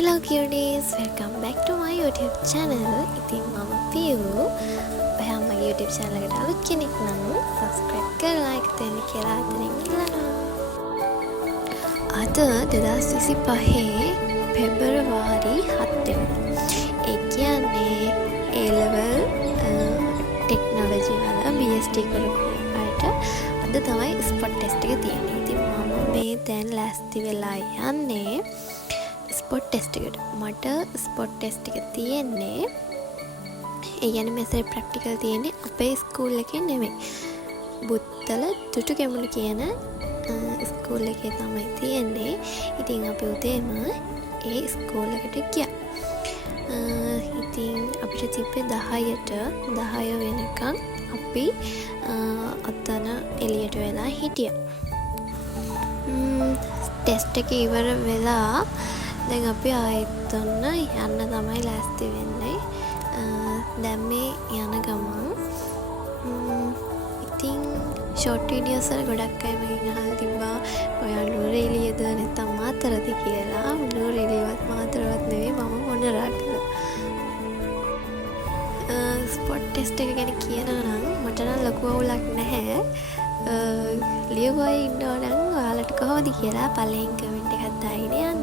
Hello cuties, welcome back to my YouTube channel. ඉතින් මම පියු. ඔයා මගේ YouTube channel එකට අලුත් කෙනෙක් නම් subscribe කරලා like දෙන්න කියලා අතරින් ඉල්ලනවා. අද 2025 පෙබරවාරි 7 වෙනිදා. ඒ කියන්නේ A level technology වල BSc කරපු අයට අද තමයි spot test එක තියෙන්නේ. ඉතින් මම මේ දැන් ලෑස්ති වෙලා යන්නේ ස්පොට් ටෙස්ට් එකට. මට ස්පොට් ටෙස්ට් එක තියෙන්නේ ඒ කියන්නේ මෙසේ ප්‍රැක්ටිකල් තියෙන්නේ අපේ ස්කූල් එකේ නෙමෙයි. බුත්තල තුටුගැමුණු කියන ස්කූල් එකේ තමයි තියෙන්නේ. ඉතින් අපි උදේම ඒ ස්කූල් එකට ගියා. ඉතින් අපිට තිබ්බේ 10ට 10 වෙනකන් අපි අතන එළියට වෙලා හිටියා. ටෙස්ට් එක ඉවර වෙලා දැන් අපි ආයෙත් ඔන්න යන්න තමයි ලෑස්ති වෙන්නේ. දැන් මේ යන ගමන් ඉතින් ෂෝට් වීඩියෝස් වල ගොඩක් අය මගෙන් අහලා තිබ්බා ඔයා නුවරඑළියද නැත්නම් මාතරද කියලා. නුවරඑළියවත් මාතරවත් නෙවෙයි, මම මොනරාගල. ස්පොට් ටෙස්ට් එක ගැන කියනවා නම් මට නම් ලොකු අවුලක් නැහැ. ලියවයි ඉන්නවා නම් ඔයාලට කොහොමද කියලා පළවෙනි කමෙන්ට් එකක් දාගෙන යන්න.